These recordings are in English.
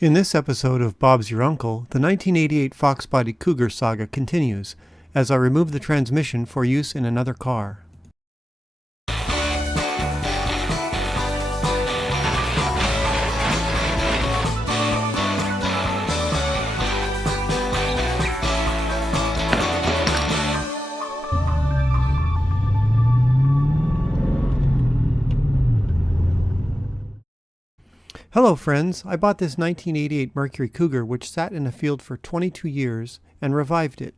In this episode of Bob's Your Uncle, the 1988 Foxbody Cougar saga continues, as I remove the transmission for use in another car. Hello friends, I bought this 1988 Mercury Cougar which sat in a field for 22 years and revived it.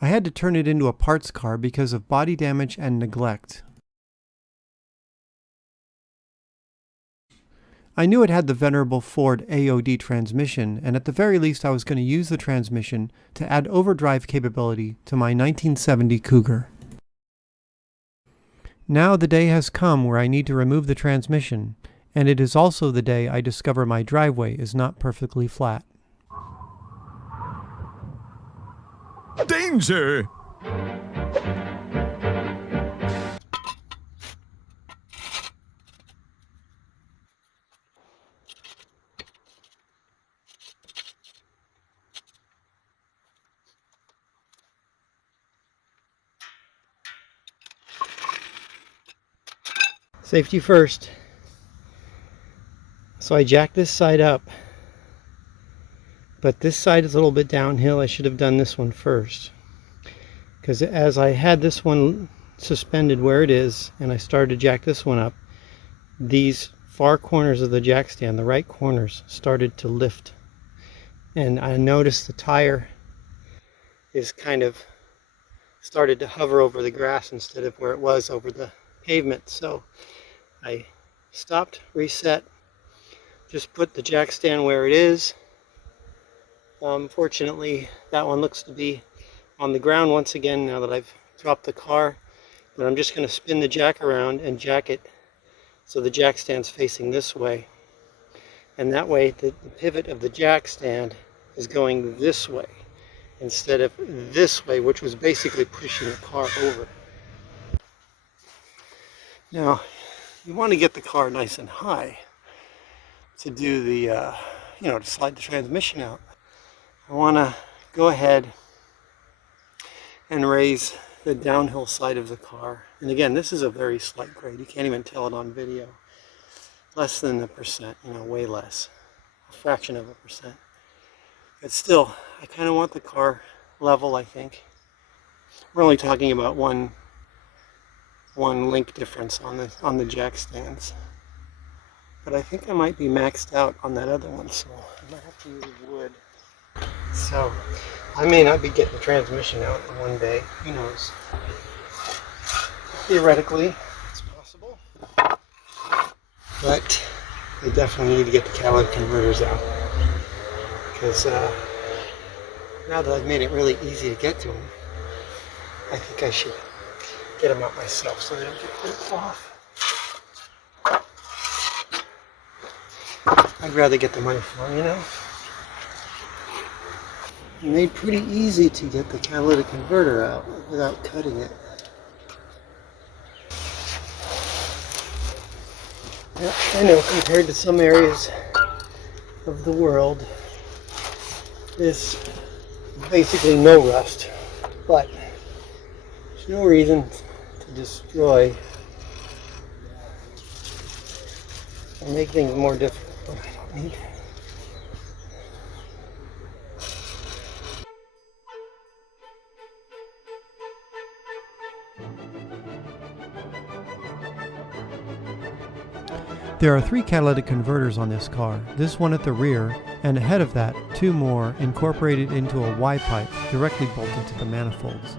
I had to turn it into a parts car because of body damage and neglect. I knew it had the venerable Ford AOD transmission, and at the very least I was going to use the transmission to add overdrive capability to my 1970 Cougar. Now the day has come where I need to remove the transmission, and it is also the day I discover my driveway is not perfectly flat. Danger! Safety first. So I jacked this side up, but this side is a little bit downhill. I should have done this one first, because as I had this one suspended where it is and I started to jack this one up, these far corners of the jack stand, the right corners, started to lift, and I noticed the tire is kind of started to hover over the grass instead of where it was over the pavement. So I stopped, reset, just put the jack stand where it is. Fortunately, that one looks to be on the ground once again now that I've dropped the car. But I'm just going to spin the jack around and jack it so the jack stand's facing this way. And that way the pivot of the jack stand is going this way instead of this way, which was basically pushing the car over. Now, you want to get the car nice and high to do the, to slide the transmission out. I want to go ahead and raise the downhill side of the car. And again, this is a very slight grade. You can't even tell it on video. Less than 1%, way less. A fraction of 1%. But still, I kind of want the car level, I think. We're only talking about one link difference on the jack stands. But I think I might be maxed out on that other one, so I might have to use wood. So I may not be getting the transmission out in one day. Who knows? Theoretically, it's possible. But I definitely need to get the catalytic converters out. Because now that I've made it really easy to get to them, I think I should get them out myself so they don't get ripped off. I'd rather get the money for them, It made pretty easy to get the catalytic converter out without cutting it. Yeah, I know, compared to some areas of the world, there's basically no rust, but there's no reason to destroy and make things more difficult. I don't need. There are 3 catalytic converters on this car, this one at the rear, and ahead of that, 2 more incorporated into a Y-pipe directly bolted to the manifolds.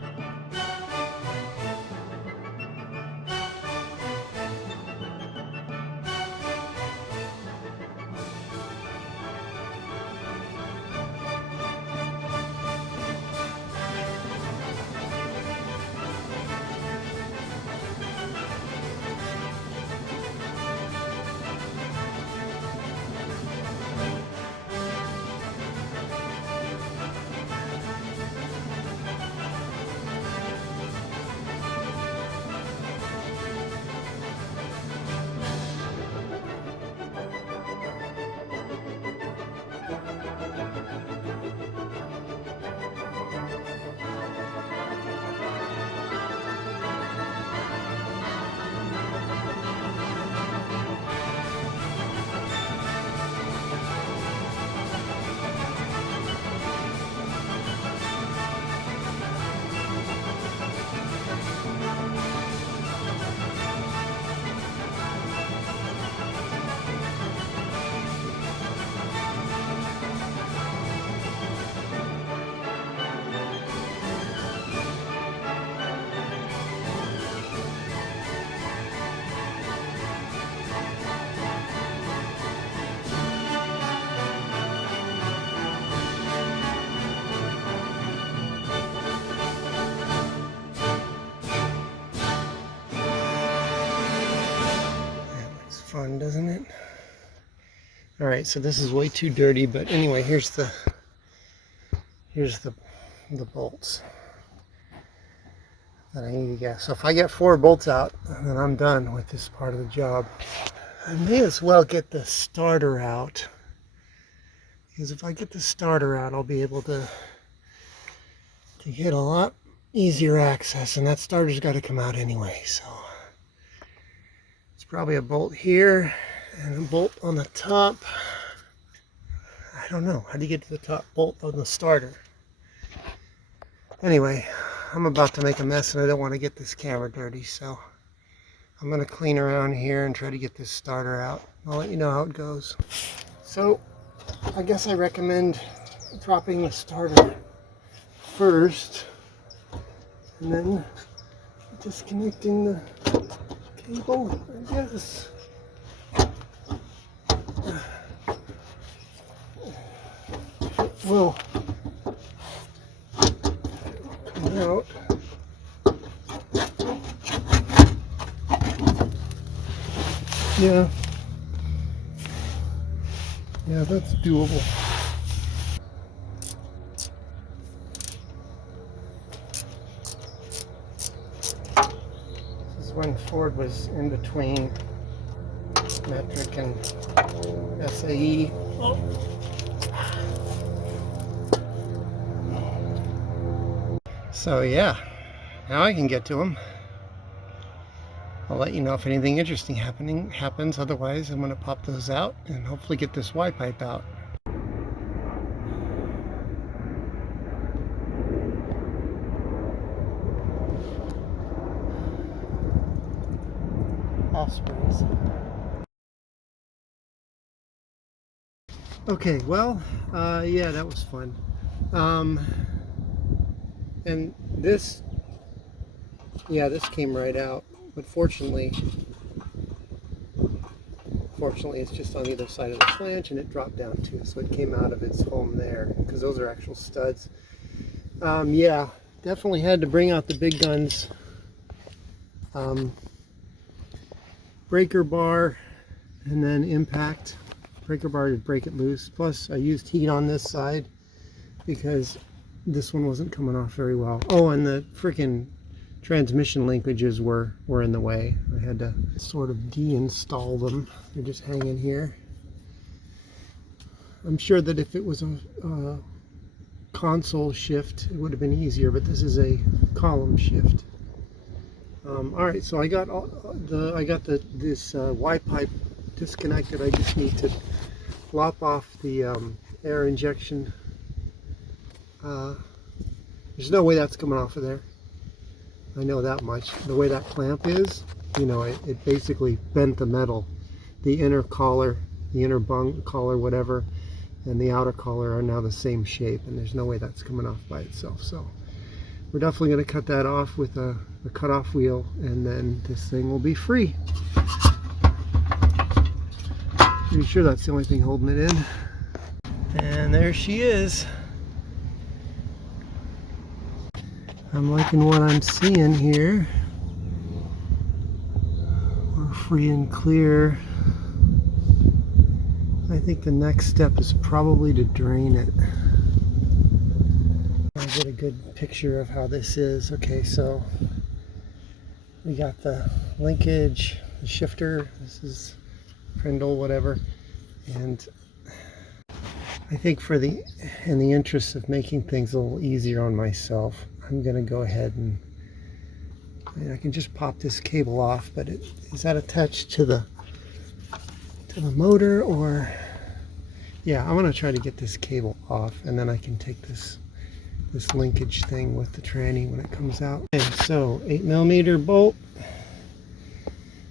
All right, so this is way too dirty, but anyway, here's the bolts that I need to get. So if I get 4 bolts out, then I'm done with this part of the job. I may as well get the starter out, because if I get the starter out, I'll be able to get a lot easier access, and that starter's got to come out anyway. So it's probably a bolt here and a bolt on the top. I don't know. How do you get to the top bolt on the starter? Anyway, I'm about to make a mess and I don't want to get this camera dirty, so I'm going to clean around here and try to get this starter out. I'll let you know how it goes. So I guess I recommend dropping the starter first and then disconnecting the cable, I guess. Will come out. Yeah, that's doable. This is when Ford was in between metric and SAE. Oh. So yeah, now I can get to them. I'll let you know if anything interesting happens. Otherwise, I'm going to pop those out and hopefully get this Y pipe out. Ospreys. Okay, well, yeah, that was fun. And this came right out, but fortunately it's just on either side of the flange, and it dropped down too, so it came out of its home there, because those are actual studs. Yeah, definitely had to bring out the big guns. Breaker bar, and then impact. Breaker bar to break it loose. Plus, I used heat on this side because this one wasn't coming off very well. Oh, and the freaking transmission linkages were in the way. I had to sort of deinstall them. They're just hanging here. I'm sure that if it was a console shift, it would have been easier, but this is a column shift. All right, so I got this Y pipe disconnected. I just need to lop off the air injection. There's no way that's coming off of there. I know that much. The way that clamp is, you know, it basically bent the metal. The inner collar, the inner bung collar, whatever, and the outer collar are now the same shape, and there's no way that's coming off by itself. So we're definitely going to cut that off with a cutoff wheel, and then this thing will be free. Pretty sure that's the only thing holding it in. And there she is. I'm liking what I'm seeing here. We're free and clear. I think the next step is probably to drain it. I'll get a good picture of how this is. Okay, so we got the linkage, the shifter. This is Prindle, whatever. And I think in the interest of making things a little easier on myself, I'm going to go ahead and I can just pop this cable off, but is that attached to the motor, or yeah, I'm going to try to get this cable off, and then I can take this linkage thing with the tranny when it comes out. Okay, so 8mm bolt.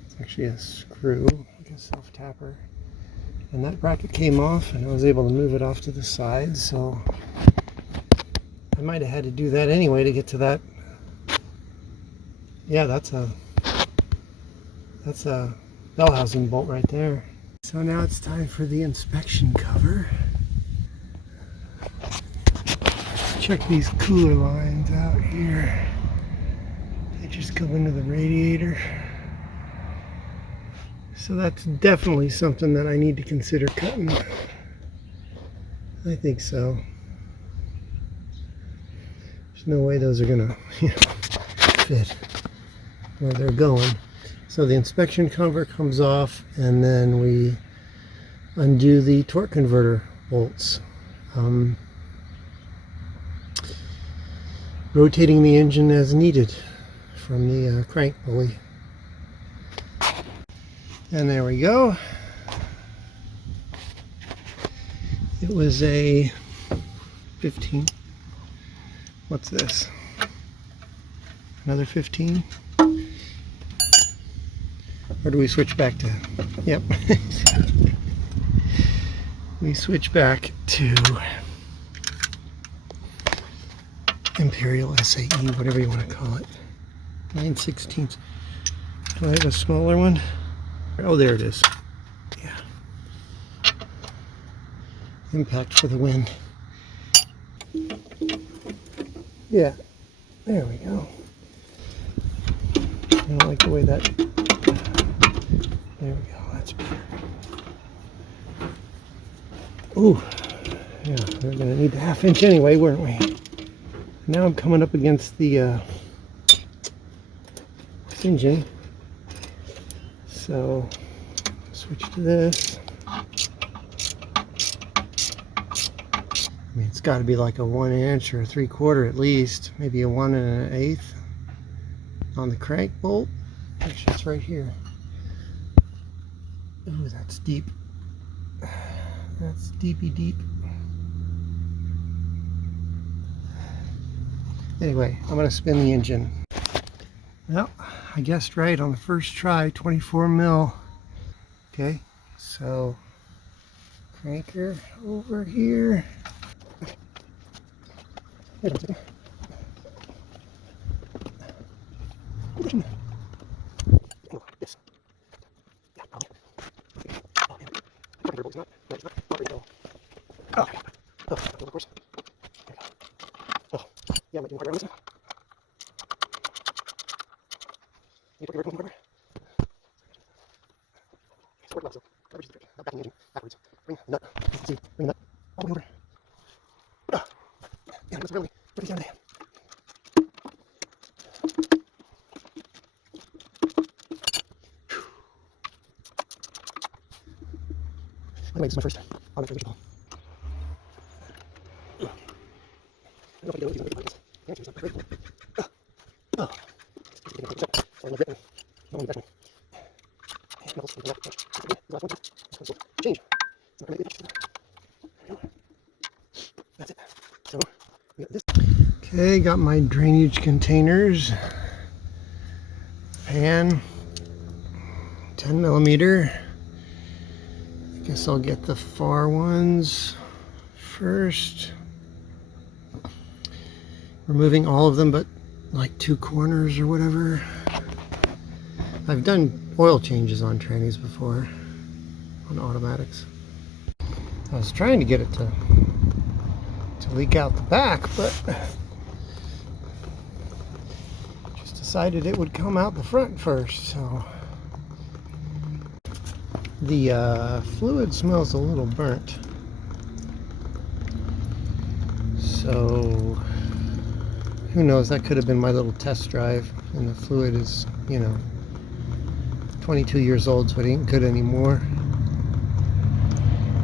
It's actually a screw, like a self-tapper. And that bracket came off, and I was able to move it off to the side, so I might have had to do that anyway to get to that. Yeah, that's a bell housing bolt right there. So now it's time for the inspection cover. Check these cooler lines out here. They just go into the radiator. So that's definitely something that I need to consider cutting. I think so. There's no way those are gonna fit where they're going. So the inspection cover comes off, and then we undo the torque converter bolts. Rotating the engine as needed from the crank pulley. And there we go. It was a 15. What's this? Another 15? Or do we switch back to... Yep. We switch back to Imperial SAE, whatever you want to call it. 9/16. Do I have a smaller one? Oh, there it is. Yeah. Impact for the wind. Yeah. There we go. I don't like the way that... There we go. That's better. Ooh. Yeah, we're going to need the 1/2 inch anyway, weren't we? Now I'm coming up against the engine. So, switch to this. I mean, it's got to be like a 1 inch or a 3/4 at least. Maybe a 1 1/8 on the crank bolt. Actually, it's right here. Ooh, that's deep. That's deepy deep. Anyway, I'm going to spin the engine. Well, I guessed right on the first try, 24 mil. Okay, so cranker over here. Yeah, I'm doing this. You put your remote backwards. Not backing the engine backwards. Bring the nut. See, bring the nut all the way over. Yeah, it's really down there. Anyway, this is my first automatic ball. I don't know if I can do it. Change. That's it. So we got this. Okay, got my drainage containers. Pan. 10 millimeter. I guess I'll get the far ones first. Removing all of them but like 2 corners or whatever. I've done oil changes on trannies before, on automatics. I was trying to get it to leak out the back, but just decided it would come out the front first. So the fluid smells a little burnt. So who knows, that could have been my little test drive, and the fluid is, you know, 22 years old, so it ain't good anymore.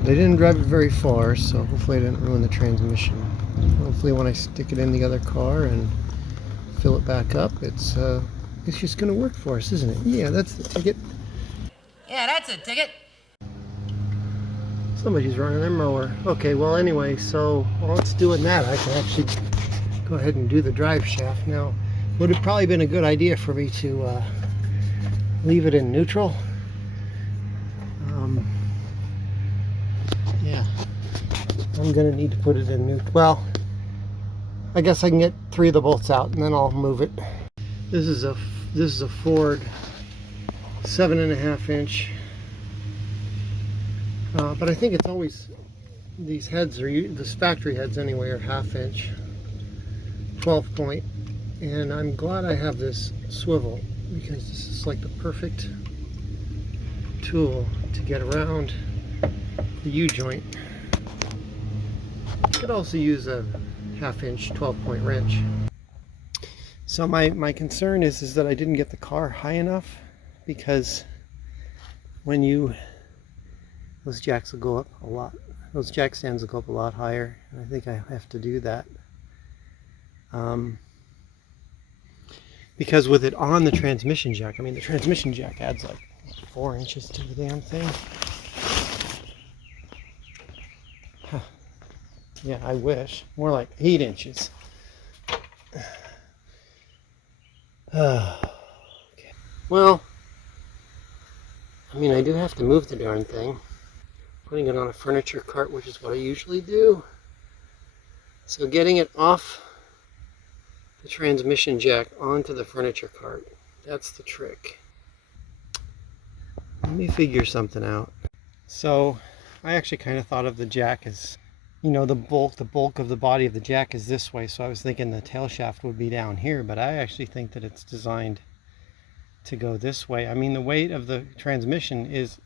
They didn't drive it very far, so hopefully I didn't ruin the transmission. Hopefully when I stick it in the other car and fill it back up, it's just gonna work for us, isn't it? Yeah, that's the ticket. Yeah, that's a ticket. Somebody's running their mower. Okay, well anyway, so while it's doing that, I can actually go ahead and do the drive shaft. Now, would have probably been a good idea for me to leave it in neutral. Yeah, I'm gonna need to put it in neutral. Well, I guess I can get 3 of the bolts out and then I'll move it. This is a Ford 7.5 inch, but I think it's always, these heads are, this factory heads anyway, are 1/2 inch, 12 point, and I'm glad I have this swivel because this is like the perfect tool to get around the U-joint. You could also use a 1/2 inch 12-point wrench. So my concern is that I didn't get the car high enough, because when those jacks will go up a lot. Those jack stands will go up a lot higher, and I think I have to do that. Because with it on the transmission jack, I mean, the transmission jack adds like 4 inches to the damn thing. Huh. Yeah, I wish. More like 8 inches. Okay. Well, I mean, I do have to move the darn thing. Putting it on a furniture cart, which is what I usually do. So getting it off the transmission jack onto the furniture cart, that's the trick. Let me figure something out. So I actually kind of thought of the jack as, you know, the bulk of the body of the jack is this way. So I was thinking the tail shaft would be down here, but I actually think that it's designed to go this way. I mean, the weight of the transmission is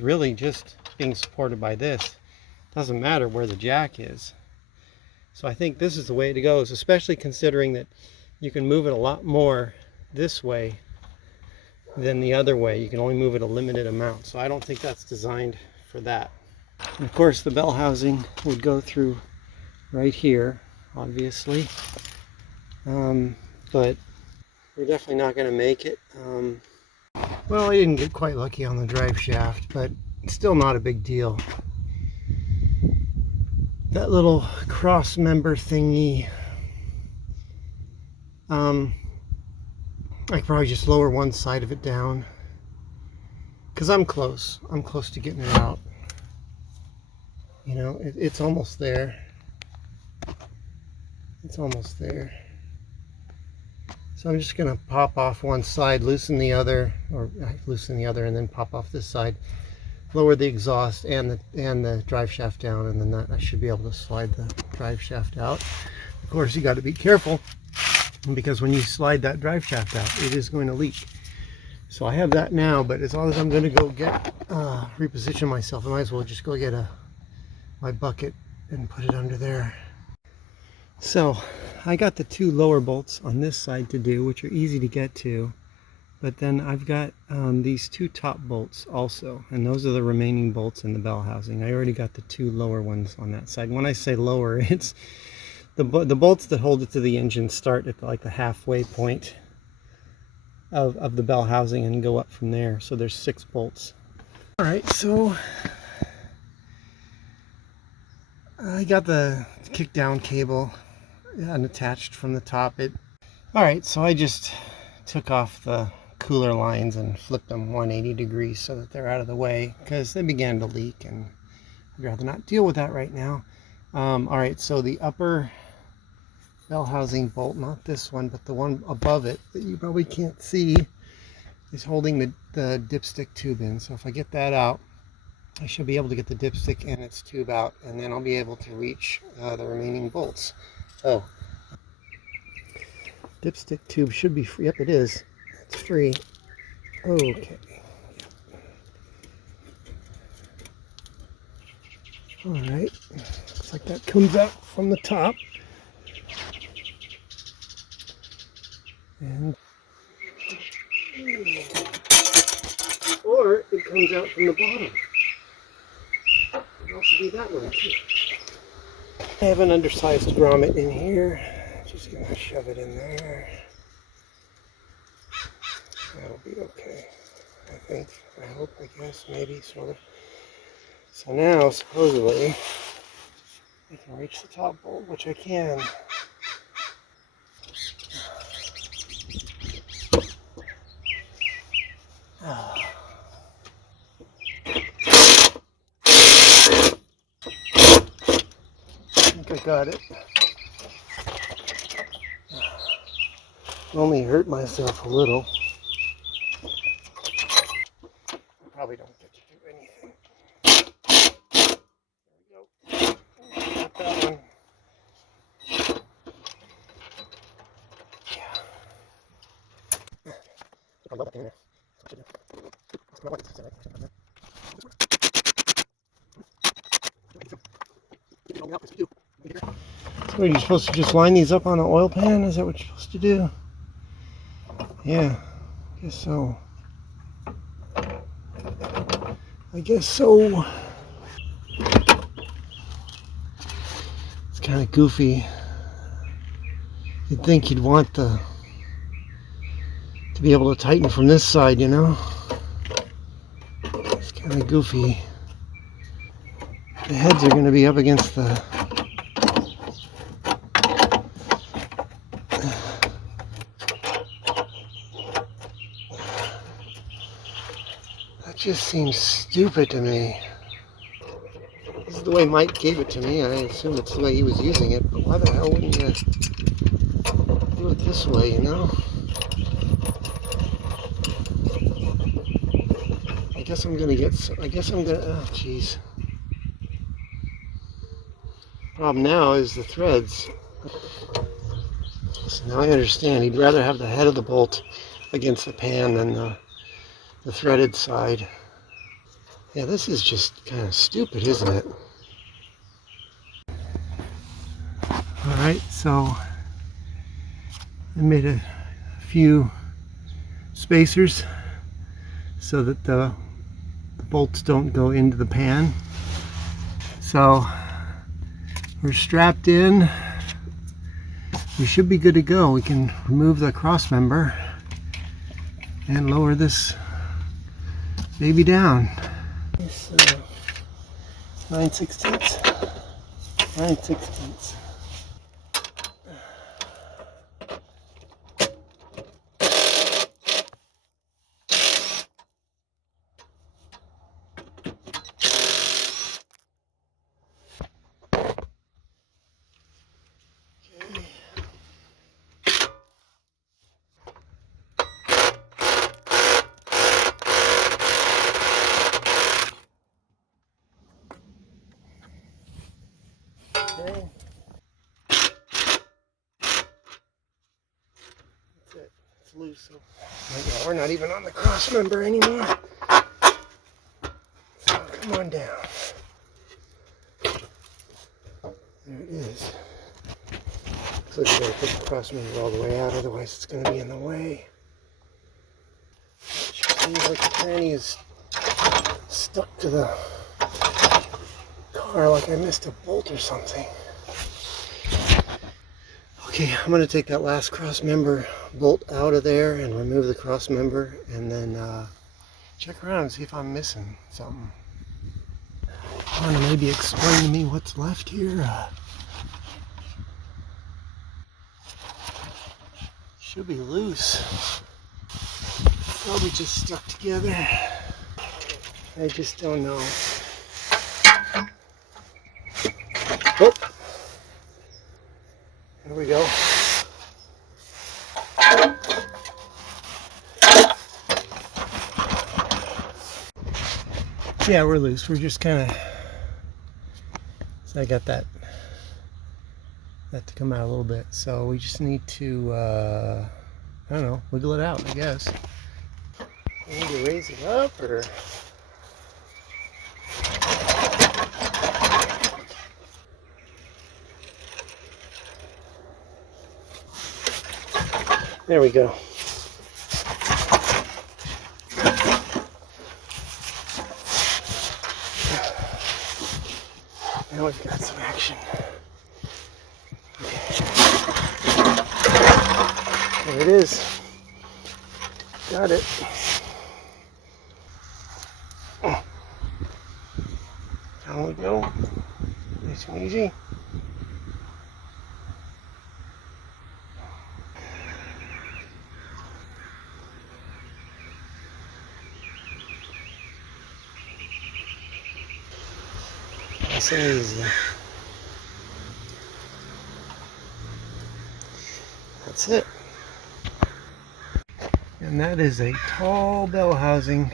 really just being supported by this. Doesn't matter where the jack is. So I think this is the way it goes, especially considering that you can move it a lot more this way than the other way. You can only move it a limited amount. So I don't think that's designed for that. And of course, the bell housing would go through right here, obviously. But we're definitely not going to make it. Well, I didn't get quite lucky on the drive shaft, but it's still not a big deal. That little cross member thingy, I could probably just lower one side of it down, because I'm close to getting it out. You know, it's almost there. It's almost there. So I'm just going to pop off one side, loosen the other, and then pop off this side, lower the exhaust and the drive shaft down, and then I should be able to slide the drive shaft out. Of course, you got to be careful, because when you slide that drive shaft out, it is going to leak. So I have that now, but as long as I'm going to go get reposition myself, I might as well just go get my bucket and put it under there. So I got the 2 lower bolts on this side to do, which are easy to get to. But then I've got these 2 top bolts also, and those are the remaining bolts in the bell housing. I already got the 2 lower ones on that side. When I say lower, it's the bolts that hold it to the engine start at like the halfway point of the bell housing and go up from there. So there's 6 bolts. All right, so I got the kick down cable unattached from the top. All right, so I just took off the cooler lines and flipped them 180 degrees so that they're out of the way, because they began to leak, and I'd rather not deal with that right now. All right, so the upper bell housing bolt, not this one, but the one above it that you probably can't see, is holding the dipstick tube in. So if I get that out, I should be able to get the dipstick and its tube out, and then I'll be able to reach the remaining bolts. Oh, dipstick tube should be free. Yep, it is. It's free. Okay. All right. Looks like that comes out from the top. And or it comes out from the bottom. It could also be that one too. I have an undersized grommet in here. Just gonna shove it in there. That'll be okay, I think. I hope, I guess, maybe, sort of. So now, supposedly, I can reach the top bolt, which I can. I think I got it. Only hurt myself a little. I probably don't get to do anything. There we go. Got that one. Yeah. So are you supposed to just line these up on an oil pan? Is that what you're supposed to do? Yeah, I guess so. I guess so. It's kind of goofy. You'd think you'd want to be able to tighten from this side, you know? It's kind of goofy. The heads are going to be up against the... That just seems stupid to me. This is the way Mike gave it to me. I assume it's the way he was using it, but why the hell wouldn't you do it this way, you know? I guess I'm gonna get, oh jeez. Problem now is the threads. So now I understand. He'd rather have the head of the bolt against the pan than the threaded side. Yeah, this is just kind of stupid, isn't it? Alright, so I made a few spacers so that the bolts don't go into the pan. So we're strapped in. We should be good to go. We can remove the cross member and lower this baby down. It's 9/16. 9/16. Okay. That's it. It's loose. So right now we're not even on the cross member anymore. So come on down. There it is. Looks like we gotta put the cross member all the way out, otherwise it's gonna be in the way. It seems like the tranny is stuck to the car like I missed a bolt or something. Okay, I'm going to take that last cross member bolt out of there and remove the cross member and then check around and see if I'm missing something. I want to maybe explain to me what's left here. Should be loose. Probably just stuck together. I just don't know. Oh! There we go. Yeah, we're loose. We're just kind of... So I got that to come out a little bit. So we just need to, I don't know, wiggle it out, I guess. We need to raise it up, or... There we go. Now we've got some action. There it is. Got it. Down we go. Nice and easy. Nice and easy. That's it. And that is a tall bell housing.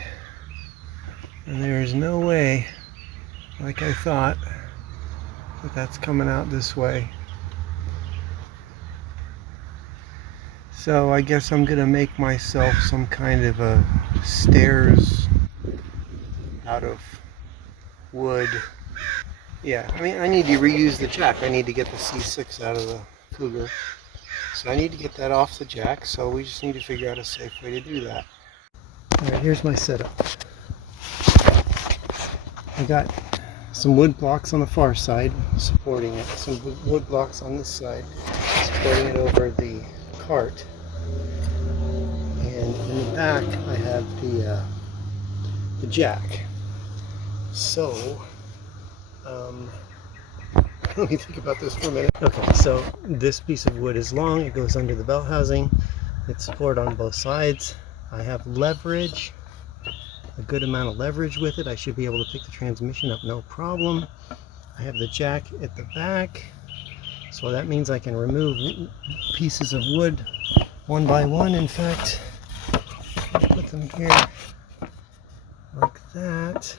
And there is no way, like I thought, that that's coming out this way. So I guess I'm gonna make myself some kind of a stairs out of wood. Yeah, I mean, I need to reuse the jack. I need to get the C6 out of the Cougar. So I need to get that off the jack, so we just need to figure out a safe way to do that. Alright, here's my setup. I got some wood blocks on the far side supporting it, some wood blocks on this side supporting it over the cart, and in the back I have the jack. So let me think about this for a minute. Okay, so this piece of wood is long, it goes under the belt housing, it's supported on both sides. I have leverage, a good amount of leverage with it. I should be able to pick the transmission up no problem. I have the jack at the back, so that means I can remove pieces of wood one by one. In fact, I'll put them here like that.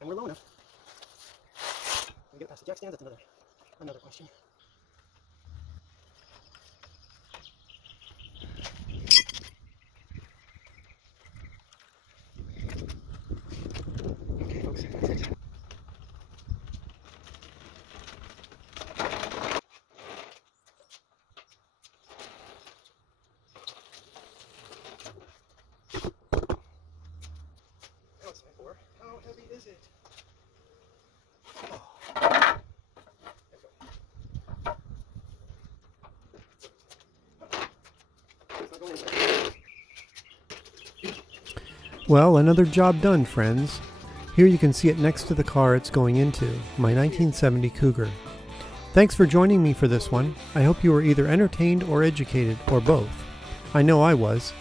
And we're low enough. We get past the jack stands, that's another question. Okay, folks, that's it. How heavy is it? Well, another job done, friends. Here you can see it next to the car it's going into, my 1970 Cougar. Thanks for joining me for this one. I hope you were either entertained or educated, or both. I know I was.